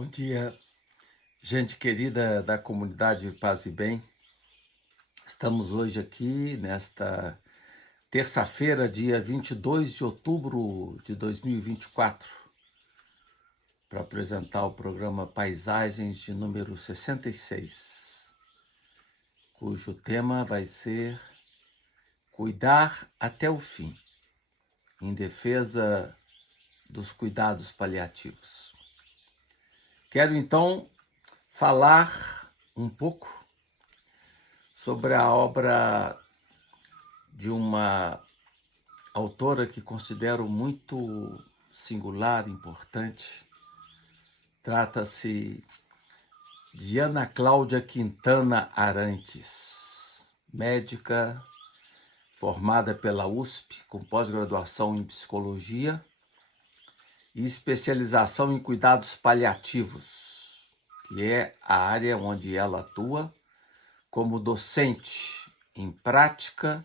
Bom dia, gente querida da comunidade Paz e Bem. Estamos hoje aqui nesta terça-feira, dia 22 de outubro de 2024, para apresentar o programa Paisagens de número 66, cujo tema vai ser Cuidar até o fim, em defesa dos cuidados paliativos. Quero então falar um pouco sobre a obra de uma autora que considero muito singular, importante. Trata-se de Ana Cláudia Quintana Arantes, médica formada pela USP, com pós-graduação em psicologia e especialização em cuidados paliativos, que é a área onde ela atua como docente em prática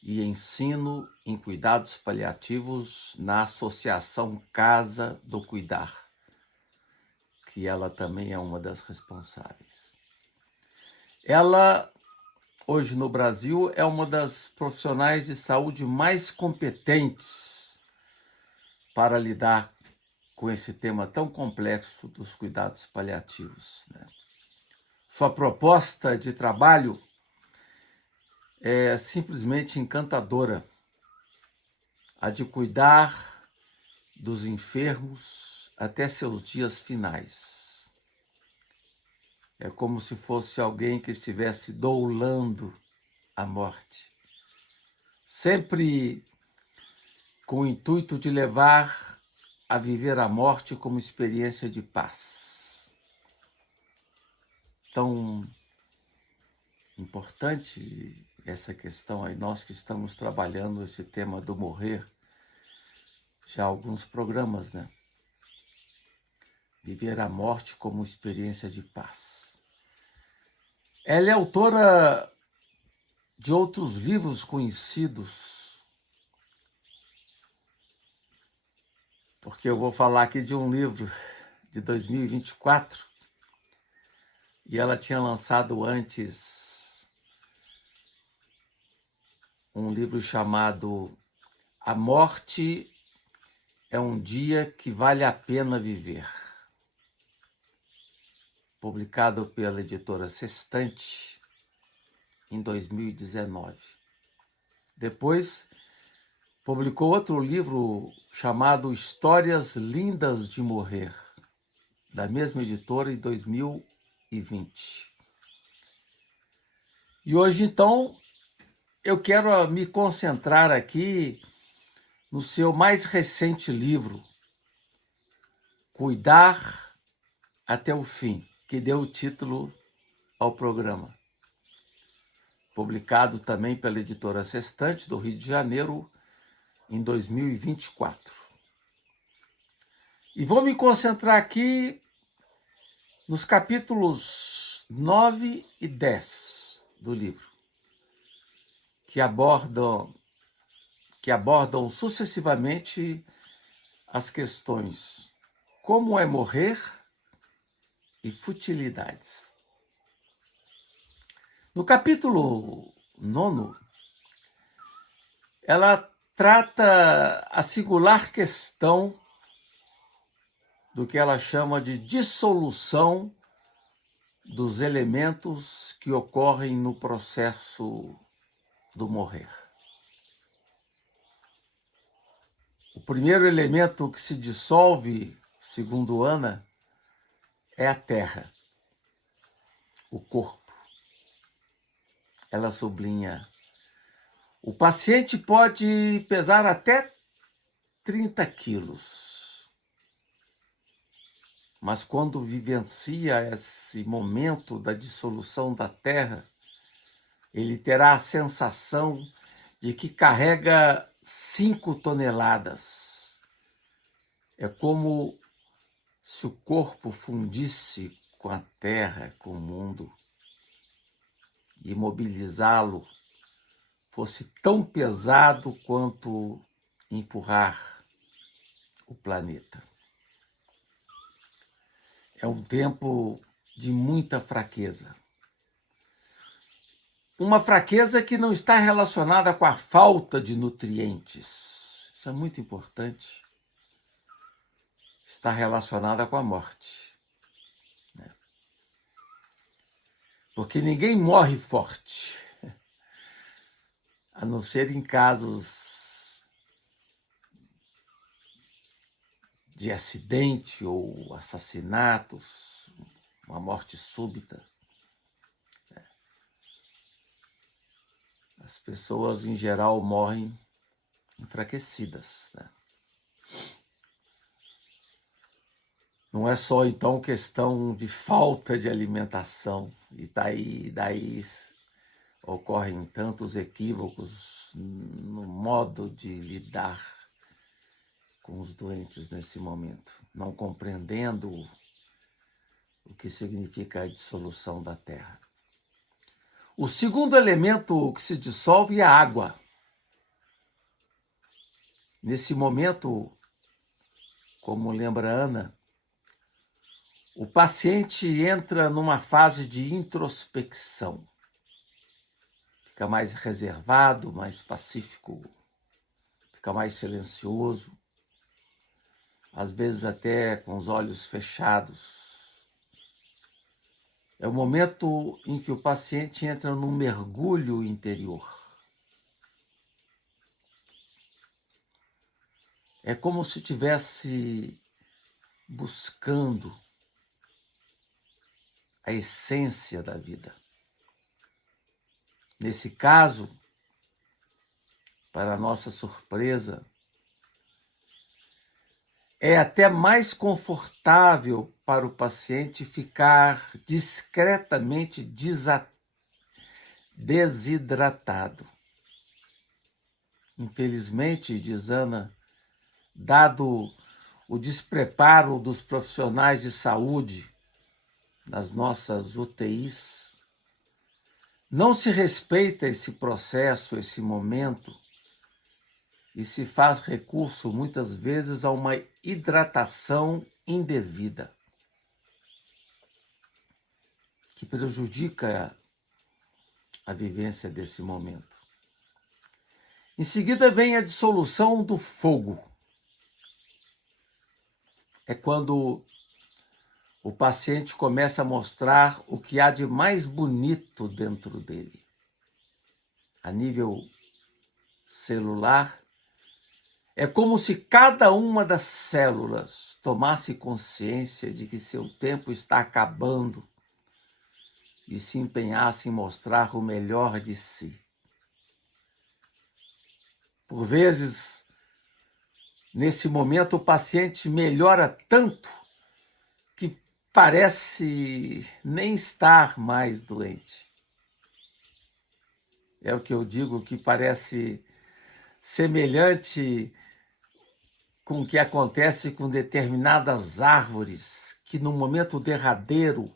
e ensino em cuidados paliativos na Associação Casa do Cuidar, que ela também é uma das responsáveis. Ela, hoje no Brasil, é uma das profissionais de saúde mais competentes para lidar com esse tema tão complexo dos cuidados paliativos, né? Sua proposta de trabalho é simplesmente encantadora, a de cuidar dos enfermos até seus dias finais. É como se fosse alguém que estivesse doulando a morte, sempre com o intuito de levar a viver a morte como experiência de paz. Tão importante essa questão aí, nós que estamos trabalhando esse tema do morrer já há alguns programas, né? Viver a morte como experiência de paz. Ela é autora de outros livros conhecidos, porque eu vou falar aqui de um livro de 2024, e ela tinha lançado antes um livro chamado A Morte é um Dia que Vale a Pena Viver, publicado pela editora Sextante em 2019. Depois, publicou outro livro chamado Histórias Lindas de Morrer, da mesma editora, em 2020. E hoje, então, eu quero me concentrar aqui no seu mais recente livro, Cuidar até o Fim, que deu o título ao programa. Publicado também pela editora Sextante, do Rio de Janeiro, em 2024. E vou me concentrar aqui nos capítulos 9 e 10 do livro, que abordam sucessivamente as questões como é morrer e futilidades. No capítulo 9, ela trata a singular questão do que ela chama de dissolução dos elementos que ocorrem no processo do morrer. O primeiro elemento que se dissolve, segundo Ana, é a terra, o corpo. Ela sublinha: o paciente pode pesar até 30 quilos, mas quando vivencia esse momento da dissolução da terra, ele terá a sensação de que carrega 5 toneladas. É como se o corpo fundisse com a terra, com o mundo, e imobilizá-lo fosse tão pesado quanto empurrar o planeta. é um tempo de muita fraqueza. Uma fraqueza que não está relacionada com a falta de nutrientes. Isso é muito importante. Está relacionada com a morte. Porque ninguém morre forte, a não ser em casos de acidente ou assassinatos, uma morte súbita. As pessoas, em geral, morrem enfraquecidas, né? Não é só, então, questão de falta de alimentação, e daí ocorrem tantos equívocos no modo de lidar com os doentes nesse momento, não compreendendo o que significa a dissolução da terra. O segundo elemento que se dissolve é a água. Nesse momento, como lembra Ana, o paciente entra numa fase de introspecção. Fica mais reservado, mais pacífico, fica mais silencioso, às vezes até com os olhos fechados. É o momento em que o paciente entra num mergulho interior. É como se estivesse buscando a essência da vida. Nesse caso, para nossa surpresa, é até mais confortável para o paciente ficar discretamente desidratado. Infelizmente, diz Ana, dado o despreparo dos profissionais de saúde nas nossas UTIs, não se respeita esse processo, esse momento, e se faz recurso, muitas vezes, a uma hidratação indevida, que prejudica a vivência desse momento. Em seguida vem a dissolução do fogo. É quando o paciente começa a mostrar o que há de mais bonito dentro dele. A nível celular, é como se cada uma das células tomasse consciência de que seu tempo está acabando e se empenhasse em mostrar o melhor de si. Por vezes, nesse momento, o paciente melhora tanto que parece nem estar mais doente. É o que eu digo, que parece semelhante com o que acontece com determinadas árvores que, no momento derradeiro,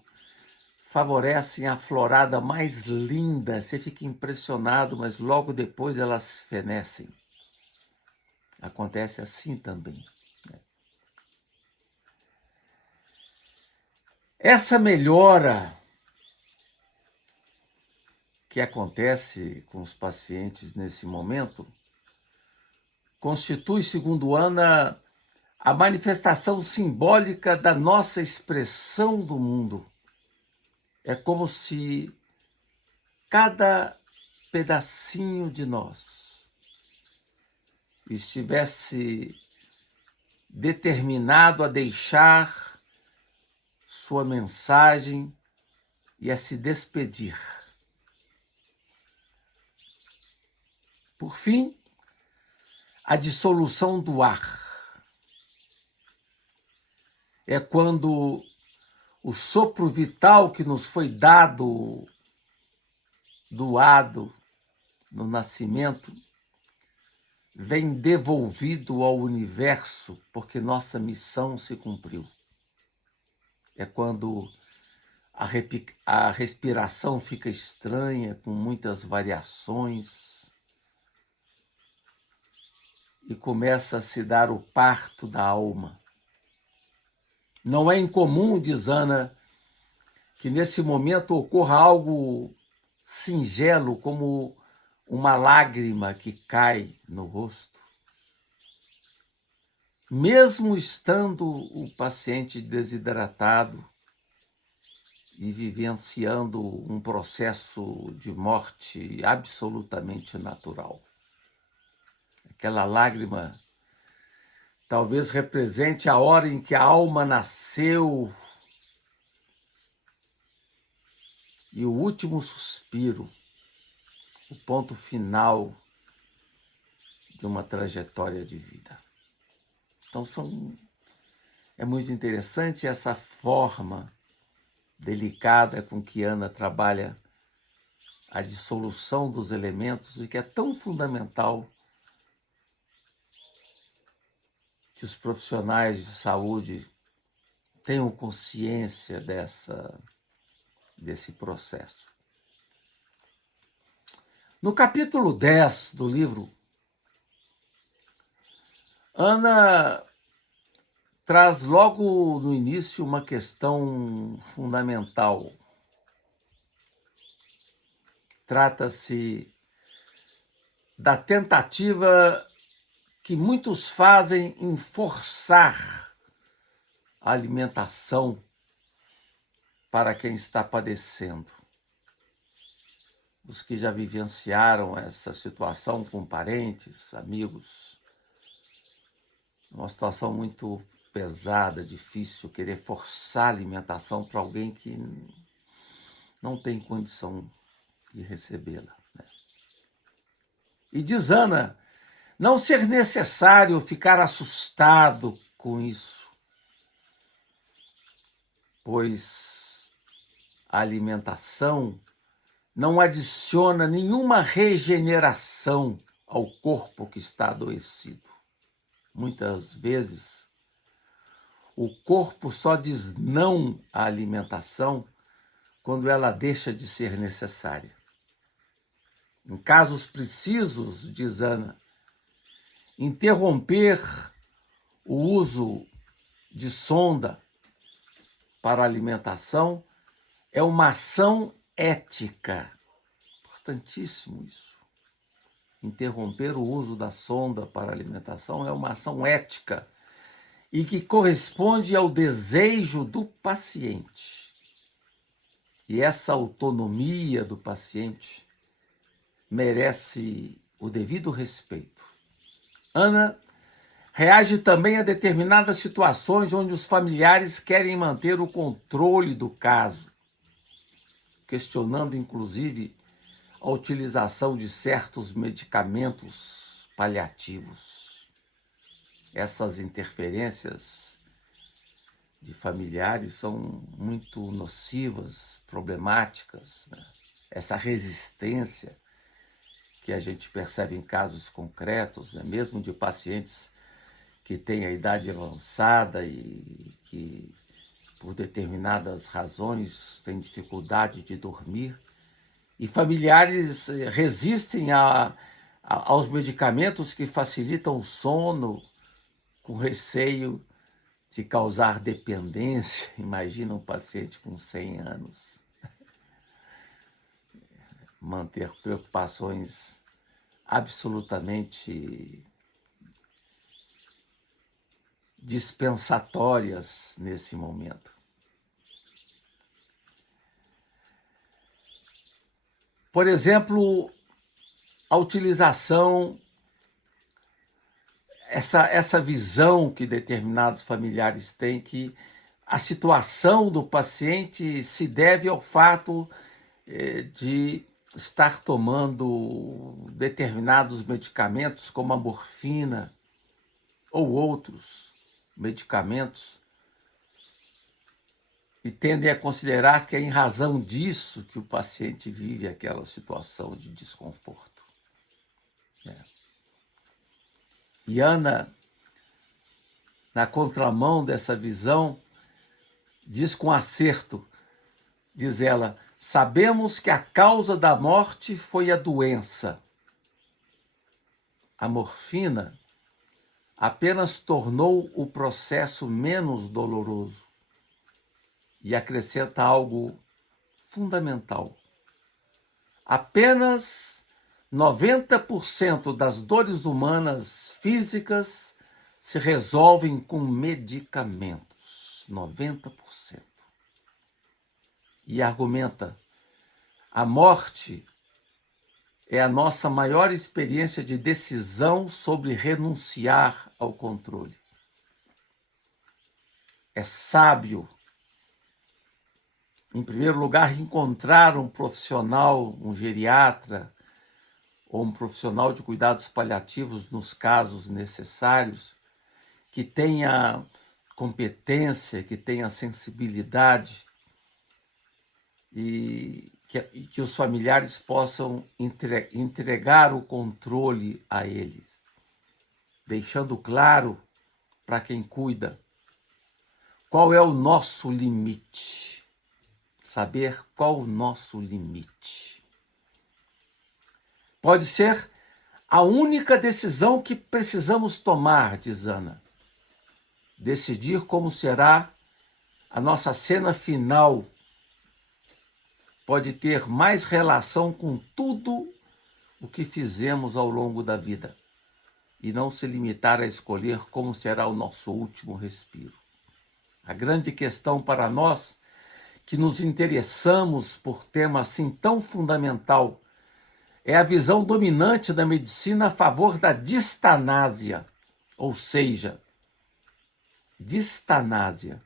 favorecem a florada mais linda. Você fica impressionado, mas logo depois elas fenecem. Acontece assim também. Essa melhora que acontece com os pacientes nesse momento constitui, segundo Ana, a manifestação simbólica da nossa expressão do mundo. É como se cada pedacinho de nós estivesse determinado a deixar sua mensagem e a se despedir. Por fim, a dissolução do ar. É quando o sopro vital que nos foi doado no nascimento, vem devolvido ao universo, porque nossa missão se cumpriu. É quando a respiração fica estranha, com muitas variações, e começa a se dar o parto da alma. Não é incomum, diz Ana, que nesse momento ocorra algo singelo, como uma lágrima que cai no rosto. Mesmo estando o paciente desidratado e vivenciando um processo de morte absolutamente natural. Aquela lágrima talvez represente a hora em que a alma nasceu e o último suspiro, o ponto final de uma trajetória de vida. Então é muito interessante essa forma delicada com que Ana trabalha a dissolução dos elementos e que é tão fundamental que os profissionais de saúde tenham consciência desse processo. No capítulo 10 do livro, Ana traz logo no início uma questão fundamental. Trata-se da tentativa que muitos fazem em forçar a alimentação para quem está padecendo. Os que já vivenciaram essa situação com parentes, amigos, uma situação muito pesada, difícil, querer forçar a alimentação para alguém que não tem condição de recebê-la. E diz Ana, não ser necessário ficar assustado com isso, pois a alimentação não adiciona nenhuma regeneração ao corpo que está adoecido. Muitas vezes, o corpo só diz não à alimentação quando ela deixa de ser necessária. Em casos precisos, diz Ana, interromper o uso de sonda para alimentação é uma ação ética. Importantíssimo isso. Interromper o uso da sonda para alimentação é uma ação ética e que corresponde ao desejo do paciente. E essa autonomia do paciente merece o devido respeito. Ana reage também a determinadas situações onde os familiares querem manter o controle do caso, questionando inclusive a utilização de certos medicamentos paliativos. Essas interferências de familiares são muito nocivas, problemáticas, né? Essa resistência que a gente percebe em casos concretos, né? Mesmo de pacientes que têm a idade avançada e que, por determinadas razões, têm dificuldade de dormir, e familiares resistem aos medicamentos que facilitam o sono, com receio de causar dependência. Imagina um paciente com 100 anos manter preocupações absolutamente dispensatórias nesse momento. Por exemplo, a utilização, essa visão que determinados familiares têm, que a situação do paciente se deve ao fato de estar tomando determinados medicamentos, como a morfina ou outros medicamentos, e tendem a considerar que é em razão disso que o paciente vive aquela situação de desconforto. E Ana, na contramão dessa visão, diz com acerto, diz ela, sabemos que a causa da morte foi a doença. A morfina apenas tornou o processo menos doloroso. e acrescenta algo fundamental. Apenas 90% das dores humanas físicas se resolvem com medicamentos. 90%. E argumenta: a morte é a nossa maior experiência de decisão sobre renunciar ao controle. É sábio, em primeiro lugar, encontrar um profissional, um geriatra, ou um profissional de cuidados paliativos nos casos necessários, que tenha competência, que tenha sensibilidade e que os familiares possam entregar o controle a eles, deixando claro para quem cuida qual é o nosso limite. Saber qual o nosso limite. Pode ser a única decisão que precisamos tomar, diz Ana. Decidir como será a nossa cena final pode ter mais relação com tudo o que fizemos ao longo da vida e não se limitar a escolher como será o nosso último respiro. A grande questão para nós, que nos interessamos por tema assim tão fundamental, é a visão dominante da medicina a favor da distanásia, ou seja, distanásia.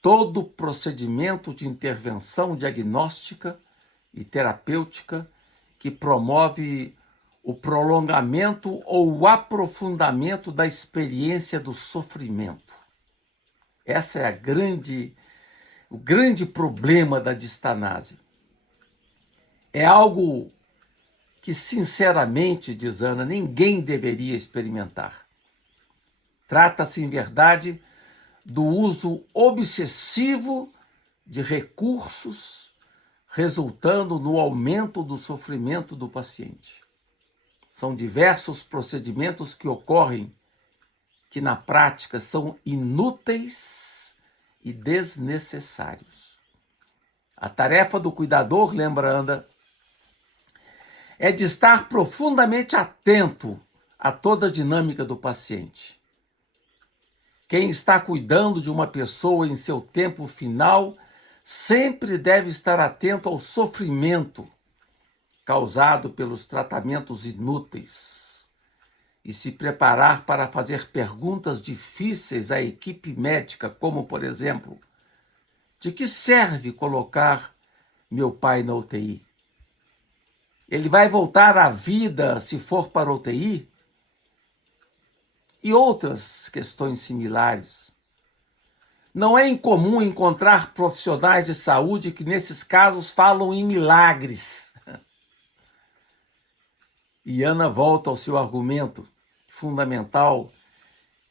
Todo procedimento de intervenção diagnóstica e terapêutica que promove o prolongamento ou o aprofundamento da experiência do sofrimento. Essa é o grande problema da distanásia. É algo que, sinceramente, diz Ana, ninguém deveria experimentar. Trata-se, em verdade, do uso obsessivo de recursos, resultando no aumento do sofrimento do paciente. São diversos procedimentos que ocorrem que, na prática, são inúteis e desnecessários. A tarefa do cuidador, lembra Ana, é de estar profundamente atento a toda a dinâmica do paciente. Quem está cuidando de uma pessoa em seu tempo final sempre deve estar atento ao sofrimento causado pelos tratamentos inúteis e se preparar para fazer perguntas difíceis à equipe médica, como, por exemplo, de que serve colocar meu pai na UTI? Ele vai voltar à vida se for para a UTI? E outras questões similares. Não é incomum encontrar profissionais de saúde que, nesses casos, falam em milagres. E Ana volta ao seu argumento fundamental,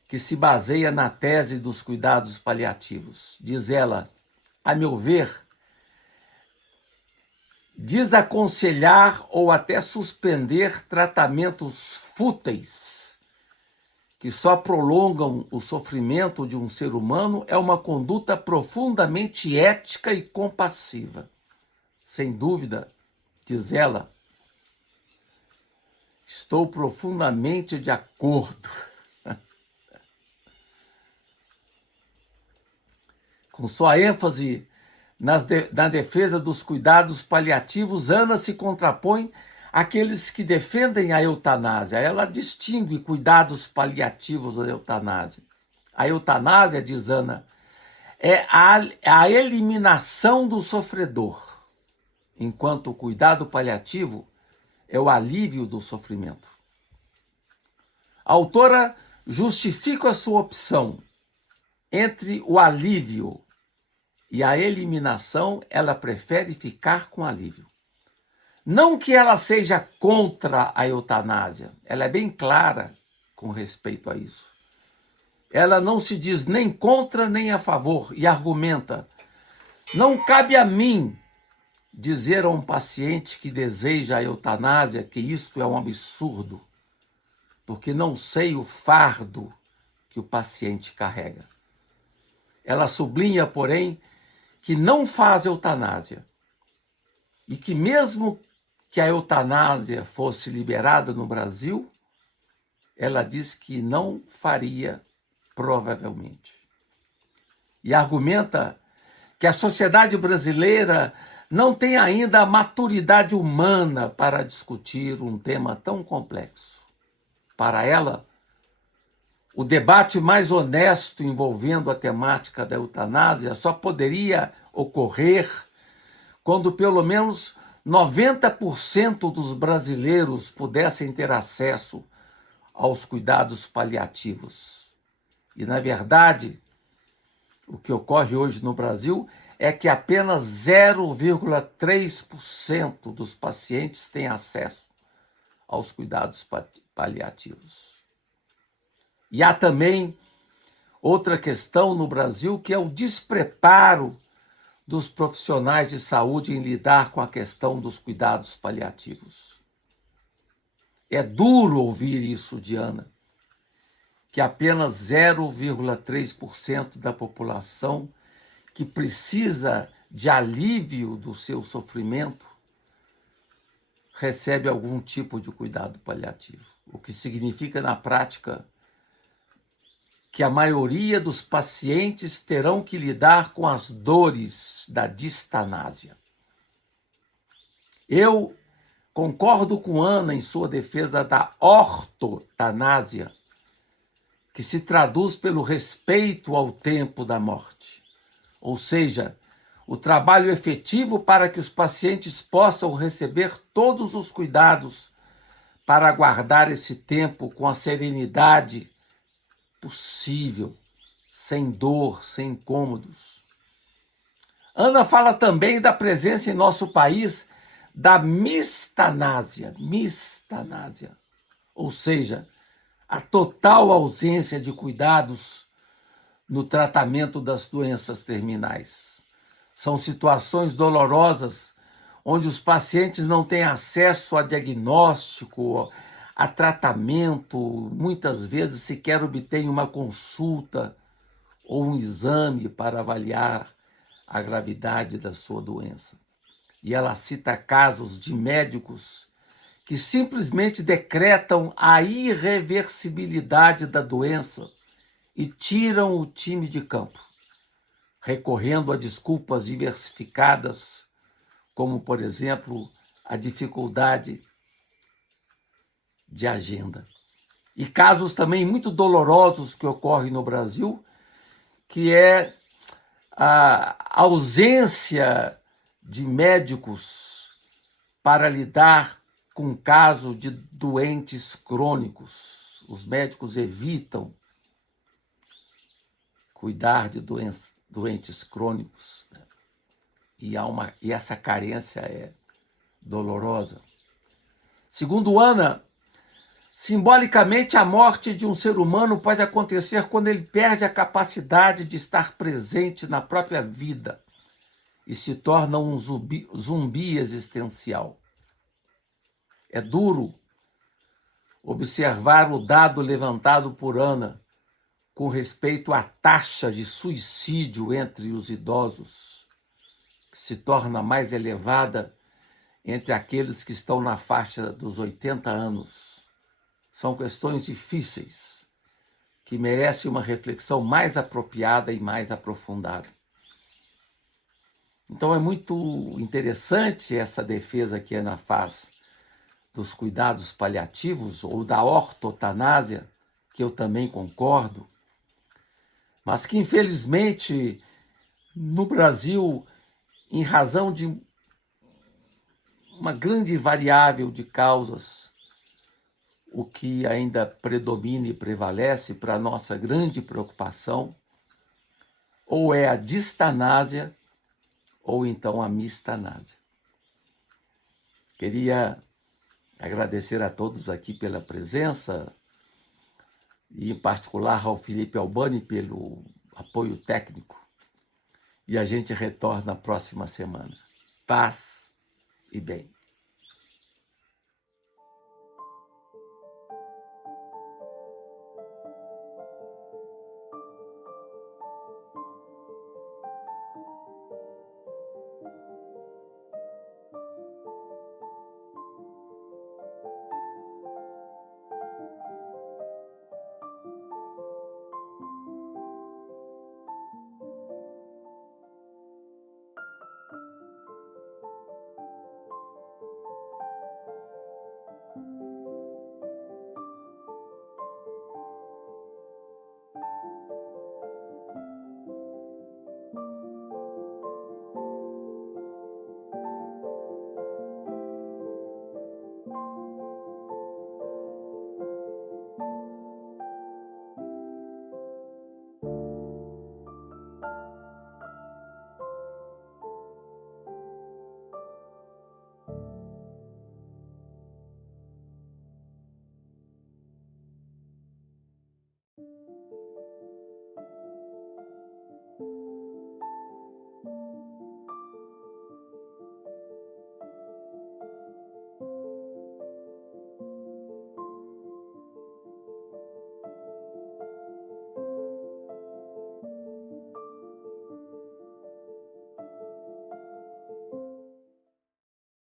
que se baseia na tese dos cuidados paliativos. Diz ela, a meu ver, desaconselhar ou até suspender tratamentos fúteis que só prolongam o sofrimento de um ser humano é uma conduta profundamente ética e compassiva. Sem dúvida, diz ela, estou profundamente de acordo. Com sua ênfase na defesa dos cuidados paliativos, Ana se contrapõe àqueles que defendem a eutanásia. Ela distingue cuidados paliativos da eutanásia. A eutanásia, diz Ana, é a eliminação do sofredor, enquanto o cuidado paliativo é o alívio do sofrimento. A autora justifica a sua opção entre o alívio e a eliminação. Ela prefere ficar com alívio. Não que ela seja contra a eutanásia, ela é bem clara com respeito a isso. Ela não se diz nem contra nem a favor e argumenta: não cabe a mim dizer a um paciente que deseja a eutanásia que isto é um absurdo, porque não sei o fardo que o paciente carrega. Ela sublinha, porém, que não faz eutanásia e que mesmo que a eutanásia fosse liberada no Brasil, ela diz que não faria provavelmente. E argumenta que a sociedade brasileira não tem ainda a maturidade humana para discutir um tema tão complexo. Para ela, o debate mais honesto envolvendo a temática da eutanásia só poderia ocorrer quando pelo menos 90% dos brasileiros pudessem ter acesso aos cuidados paliativos. E, na verdade, o que ocorre hoje no Brasil é que apenas 0,3% dos pacientes têm acesso aos cuidados paliativos. E há também outra questão no Brasil, que é o despreparo dos profissionais de saúde em lidar com a questão dos cuidados paliativos. É duro ouvir isso, Diana, que apenas 0,3% da população que precisa de alívio do seu sofrimento recebe algum tipo de cuidado paliativo, o que significa, na prática, que a maioria dos pacientes terão que lidar com as dores da distanásia. Eu concordo com Ana em sua defesa da ortotanásia, que se traduz pelo respeito ao tempo da morte, ou seja, o trabalho efetivo para que os pacientes possam receber todos os cuidados para aguardar esse tempo com a serenidade possível, sem dor, sem incômodos. Ana fala também da presença em nosso país da mistanásia, ou seja, a total ausência de cuidados no tratamento das doenças terminais. São situações dolorosas onde os pacientes não têm acesso a diagnóstico, a tratamento, muitas vezes sequer obtêm uma consulta ou um exame para avaliar a gravidade da sua doença. E ela cita casos de médicos que simplesmente decretam a irreversibilidade da doença e tiram o time de campo, recorrendo a desculpas diversificadas, como, por exemplo, a dificuldade de agenda. E casos também muito dolorosos que ocorrem no Brasil, que é a ausência de médicos para lidar com o caso de doentes crônicos. Os médicos evitam cuidar de doentes crônicos, né? E essa carência é dolorosa. Segundo Ana, simbolicamente, a morte de um ser humano pode acontecer quando ele perde a capacidade de estar presente na própria vida e se torna um zumbi existencial. É duro observar o dado levantado por Ana com respeito à taxa de suicídio entre os idosos, que se torna mais elevada entre aqueles que estão na faixa dos 80 anos. São questões difíceis, que merecem uma reflexão mais apropriada e mais aprofundada. Então é muito interessante essa defesa que a Ana faz dos cuidados paliativos ou da ortotanásia, que eu também concordo, mas que infelizmente no Brasil, em razão de uma grande variável de causas, o que ainda predomina e prevalece para a nossa grande preocupação, ou é a distanásia, ou então a mistanásia. Queria agradecer a todos aqui pela presença, e em particular ao Felipe Albani pelo apoio técnico. E a gente retorna na próxima semana. Paz e bem.